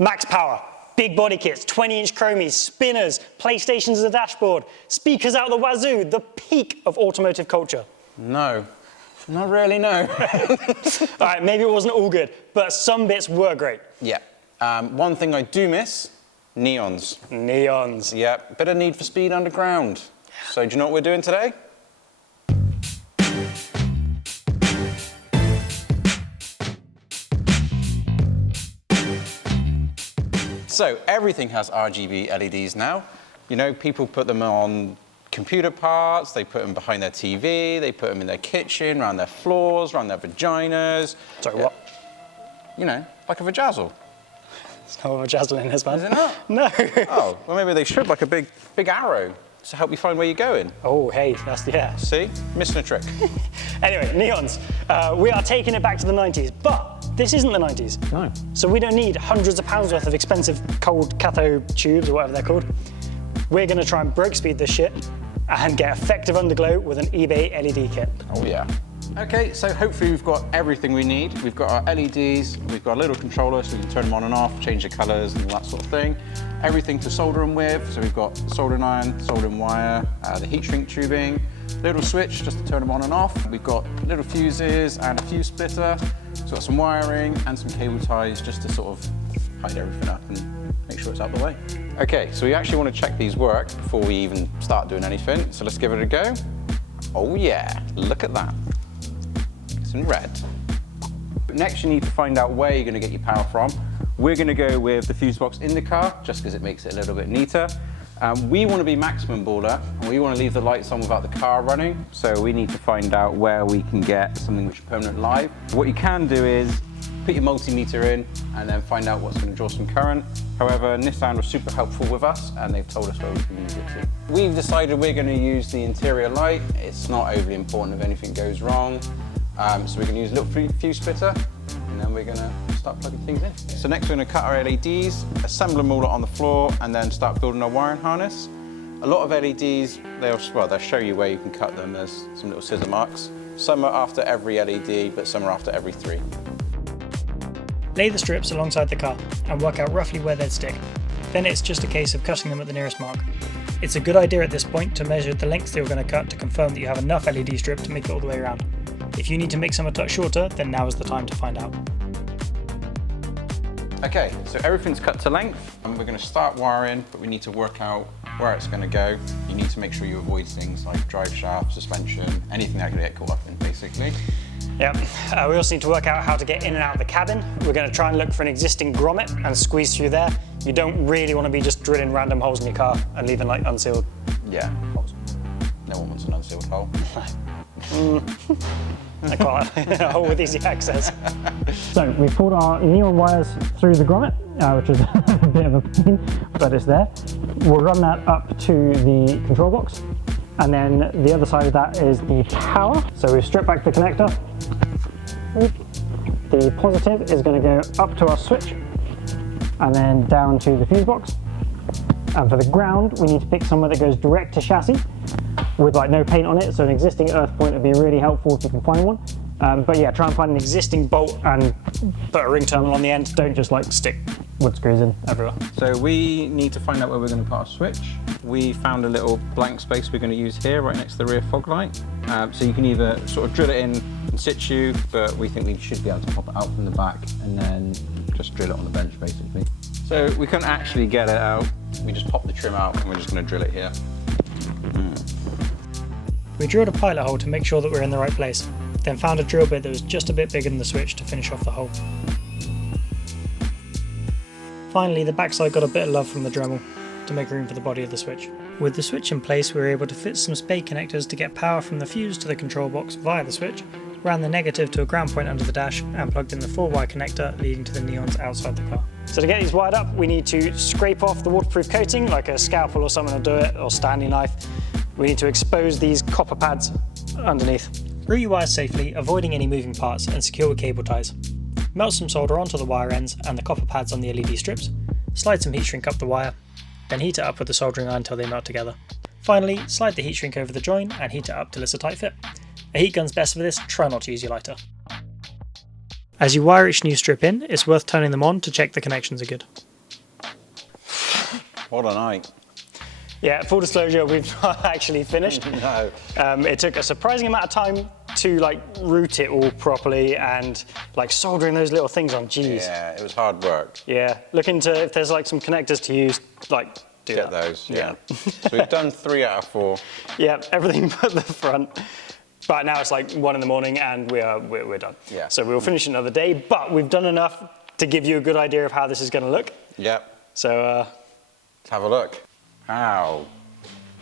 Max power, big body kits, 20-inch chromies, spinners, PlayStations as a dashboard, speakers out the wazoo, the peak of automotive culture. No, not really, no. All right, maybe it wasn't all good, but some bits were great. Yeah. One thing I do miss, neons. Neons. Yeah, bit of Need for Speed Underground. So do you know what we're doing today? So everything has RGB LEDs now. You know, people put them on computer parts, they put them behind their TV, they put them in their kitchen, around their floors, around their vaginas. Sorry, what? You know, like a vajazzle. It's not what vajazzling is, man. Is it not? No. Oh, well maybe they should, like a big arrow to help you find where you're going. Oh, hey, that's, yeah. See? Missing a trick. Anyway, neons. We are taking it back to the 90s, but this isn't the 90s. No. So we don't need hundreds of pounds worth of expensive cold cathode tubes or whatever they're called. We're gonna try and break speed this shit and get effective underglow with an eBay LED kit. Oh yeah. Okay, so hopefully we've got everything we need. We've got our LEDs, we've got a little controller so we can turn them on and off, change the colors and all that sort of thing. Everything to solder them with, so we've got soldering iron, soldering wire, the heat shrink tubing, little switch just to turn them on and off. We've got little fuses and a fuse splitter. So we've got some wiring and some cable ties just to sort of hide everything up and make sure it's out the way. Okay, so we actually want to check these work before we even start doing anything. So let's give it a go. Oh yeah, look at that. It's in red. Next you need to find out where you're going to get your power from. We're going to go with the fuse box in the car, just because it makes it a little bit neater. We want to be maximum baller, and we want to leave the lights on without the car running, so we need to find out where we can get something which is permanent live. What you can do is put your multimeter in and then find out what's going to draw some current. However, Nissan was super helpful with us and they've told us where we can use it to. We've decided we're going to use the interior light. It's not overly important if anything goes wrong. So we're going to use a little fuse splitter and then we're going to start plugging things in. So next we're going to cut our LEDs, assemble them all on the floor and then start building our wiring harness. A lot of LEDs, they'll show you where you can cut them. There's some little scissor marks. Some are after every LED, but some are after every 3. Lay the strips alongside the car and work out roughly where they'd stick. Then it's just a case of cutting them at the nearest mark. It's a good idea at this point to measure the length you're going to cut to confirm that you have enough LED strip to make it all the way around. If you need to make some a touch shorter, then now is the time to find out. Okay, so everything's cut to length and we're going to start wiring, but we need to work out where it's going to go. You need to make sure you avoid things like drive shaft, suspension, anything that could get caught up in basically. Yeah, we also need to work out how to get in and out of the cabin. We're going to try and look for an existing grommet and squeeze through there. You don't really want to be just drilling random holes in your car and leaving like unsealed holes. No one wants an unsealed hole. I quite like a hole with easy access. So we've pulled our neon wires through the grommet, which is a bit of a pain, but it's there. We'll run that up to the control box. And then the other side of that is the power. So we've stripped back the connector. The positive is going to go up to our switch and then down to the fuse box. And for the ground, we need to pick somewhere that goes direct to chassis with like no paint on it. So an existing earth point would be really helpful if you can find one. But yeah, try and find an existing bolt and put a ring terminal on the end. Don't just like stick wood screws in everywhere. So we need to find out where we're going to put our switch. We found a little blank space we're going to use here right next to the rear fog light. So you can either sort of drill it in situ, but we think we should be able to pop it out from the back and then just drill it on the bench basically. So we couldn't actually get it out. We just popped the trim out and we're just going to drill it here. We drilled a pilot hole to make sure that we're in the right place, then found a drill bit that was just a bit bigger than the switch to finish off the hole. Finally, the backside got a bit of love from the Dremel to make room for the body of the switch. With the switch in place, we were able to fit some spade connectors to get power from the fuse to the control box via the switch, ran the negative to a ground point under the dash, and plugged in the 4-wire connector leading to the neons outside the car. So to get these wired up, we need to scrape off the waterproof coating, like a scalpel or something will do it, or Stanley knife. We need to expose these copper pads underneath. Route your wires safely, avoiding any moving parts, and secure with cable ties. Melt some solder onto the wire ends and the copper pads on the LED strips, slide some heat shrink up the wire, then heat it up with the soldering iron until they melt together. Finally, slide the heat shrink over the join and heat it up till it's a tight fit. A heat gun's best for this, try not to use your lighter. As you wire each new strip in, it's worth turning them on to check the connections are good. What a night. Yeah, full disclosure, we've not actually finished. No. It took a surprising amount of time to like route it all properly and like soldering those little things on. Jeez. Yeah, it was hard work. Yeah, look into if there's like some connectors to use, like do Get that. those, yeah. So we've done 3 out of 4. Yeah, everything but the front. But now it's like 1 in the morning and we're done. Yeah. So we'll finish another day, but we've done enough to give you a good idea of how this is going to look. Yep. So, Let's have a look. How?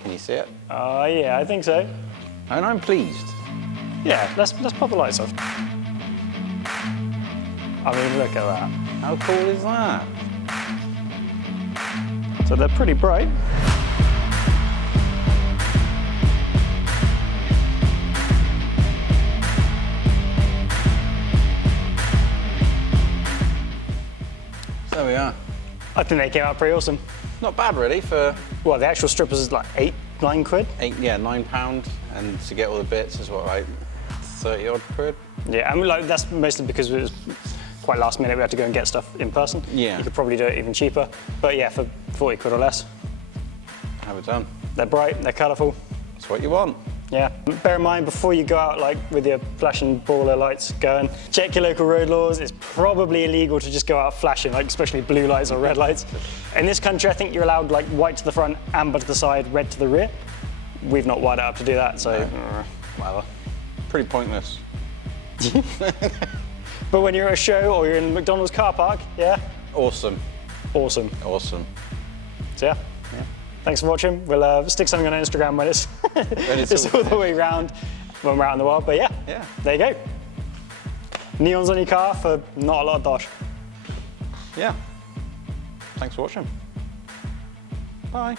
Can you see it? yeah, I think so. And I'm pleased. Yeah, let's pop the lights off. I mean, look at that. How cool is that? So they're pretty bright. There we are. I think they came out pretty awesome. Not bad really for Well, the actual strip was like 8-9 quid. £9, and to get all the bits is what, like 30 odd quid? Yeah, and like that's mostly because it was quite last minute. We had to go and get stuff in person. Yeah. You could probably do it even cheaper. But yeah, for 40 quid or less. Have it done. They're bright, they're colourful. That's what you want. Yeah. Bear in mind, before you go out like with your flashing baller lights going, check your local road laws. It's probably illegal to just go out flashing, like especially blue lights or red lights. In this country, I think you're allowed like white to the front, amber to the side, red to the rear. We've not wired it up to do that, so whatever. Pretty pointless. But when you're at a show or you're in McDonald's car park, yeah, Awesome. awesome. Awesome. So yeah. Thanks for watching. We'll stick something on Instagram when it's, it's all the way round when we're out in the world. But yeah, there you go. Neons on your car for not a lot of dosh. Yeah. Thanks for watching. Bye.